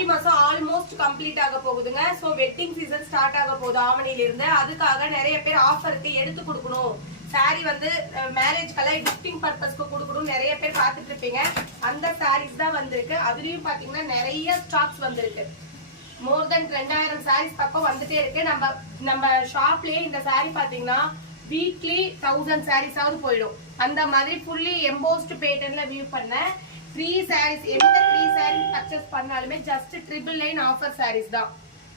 ஆடி மாசம் almost complete ஆக போகுதுங்க. சோ வெட்டிங் சீசன் ஸ்டார்ட் ஆக போகுது ஆவணியில இருந்து. அதுக்காக நிறைய பேர் ஆஃபருக்கு எடுத்து கொடுக்கணும், சாரி வந்து மேரேஜ்க்கெல்லாம் கிஃப்டிங் பர்பஸ்க்கு கொடுக்கணும் நிறைய பேர் பார்த்துட்டு இருப்பீங்க. அந்த சாரீஸ் தான் வந்திருக்கு. அதுலயும் பாத்தீங்கன்னா நிறைய ஸ்டாக்ஸ் வந்திருக்கு. மோர் தென் 2000 சாரீஸ் பக்கம் வந்துட்டே இருக்கு. நம்ம ஷாப்லயே இந்த சாரி பாத்தீங்கன்னா வீக்லி 1000 சாரீஸாவது போயிடும். அந்த மாதிரி ஃபுல்லி எம்போஸ்ட் பேட்டர்ன்ல வியூ பண்ண 3 சாரீஸ். எந்த 3 சாரீஸ் பர்ச்சேஸ் பண்ணாலுமே ஜஸ்ட் 999 ஆஃபர் சாரீஸ் தான்.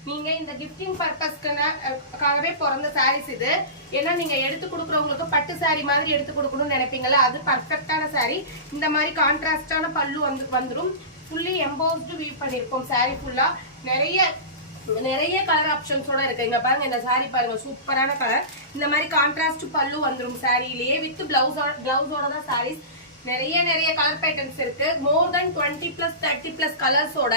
நீங்க இந்த கிஃப்டிங் பர்பஸ்க்காகவே பிறந்த சாரீஸ் இது. ஏன்னா நீங்க எடுத்து கொடுக்குறவங்களுக்கு பட்டு சாரி மாதிரி எடுத்து கொடுக்கணும்னு நினைப்பீங்கல்ல, அது பர்ஃபெக்டான சாரி. இந்த மாதிரி கான்ட்ராஸ்டான பல்லு வந்துரும். ஃபுல்லி எம்போஸ்டு வியூ பண்ணிருக்கோம் சாரி ஃபுல்லா. நிறைய கலர் ஆப்ஷன்ஸோட இருக்கு. இங்க பாருங்க, இந்த சாரி பாருங்க, சூப்பரான கலர். இந்த மாதிரி கான்ட்ராஸ்ட் பல்லு வந்துரும் சாரியிலேயே வித் பிளவுஸோட தான் சாரீஸ். நிறைய கலர் பேட்டர்ன்ஸ் இருக்கு. மோர் தென் 20+ 30+ கலர்ஸோட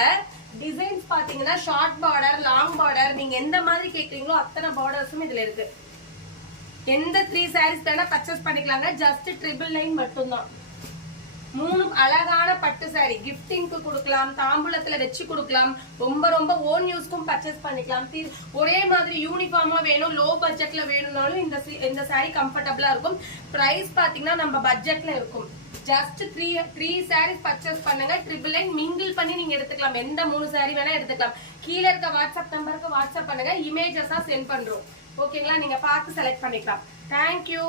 டிசைன்ஸ் பாத்தீங்கன்னா ஷார்ட் பார்டர், லாங் பார்டர், நீங்க எந்த மாதிரி கேக்குறீங்களோ அத்தனை பார்டர்ஸும் இதுல இருக்கு. எந்த 3 சாரீஸ் வேணா பர்ச்சேஸ் பண்ணிக்கலாங்க. ஜஸ்ட் 999 மட்டும்தான். 3 அழகான பட்டு சாரி கிஃப்டிங்க்கு கொடுக்கலாம், தாம்பூலத்துல வச்சு கொடுக்கலாம், ரொம்ப ஓன் யூஸ்க்கும் பர்ச்சேஸ் பண்ணிக்கலாம். ஒரே மாதிரி யூனிஃபார்மா வேணும், லோ பட்ஜெட்ல வேணும்னாலும் இந்த சாரி கம்ஃபர்டபுளா இருக்கும். பிரைஸ் பாத்தீங்கன்னா நம்ம பட்ஜெட்ல இருக்கும். ஜஸ்ட் 3 சாரீஸ் பர்ச்சேஸ் பண்ணுங்க. 999 மிங்கிள் பண்ணி நீங்க எடுத்துக்கலாம். எந்த 3 சாரி வேணா எடுத்துக்கலாம். கீழே இருக்க வாட்ஸ்அப் நம்பருக்கு வாட்ஸ்அப் பண்ணுங்க, இமேஜஸா சென்ட் பண்றோம். ஓகேங்களா? நீங்க பார்த்து செலக்ட் பண்ணிக்கலாம். தேங்க்யூ.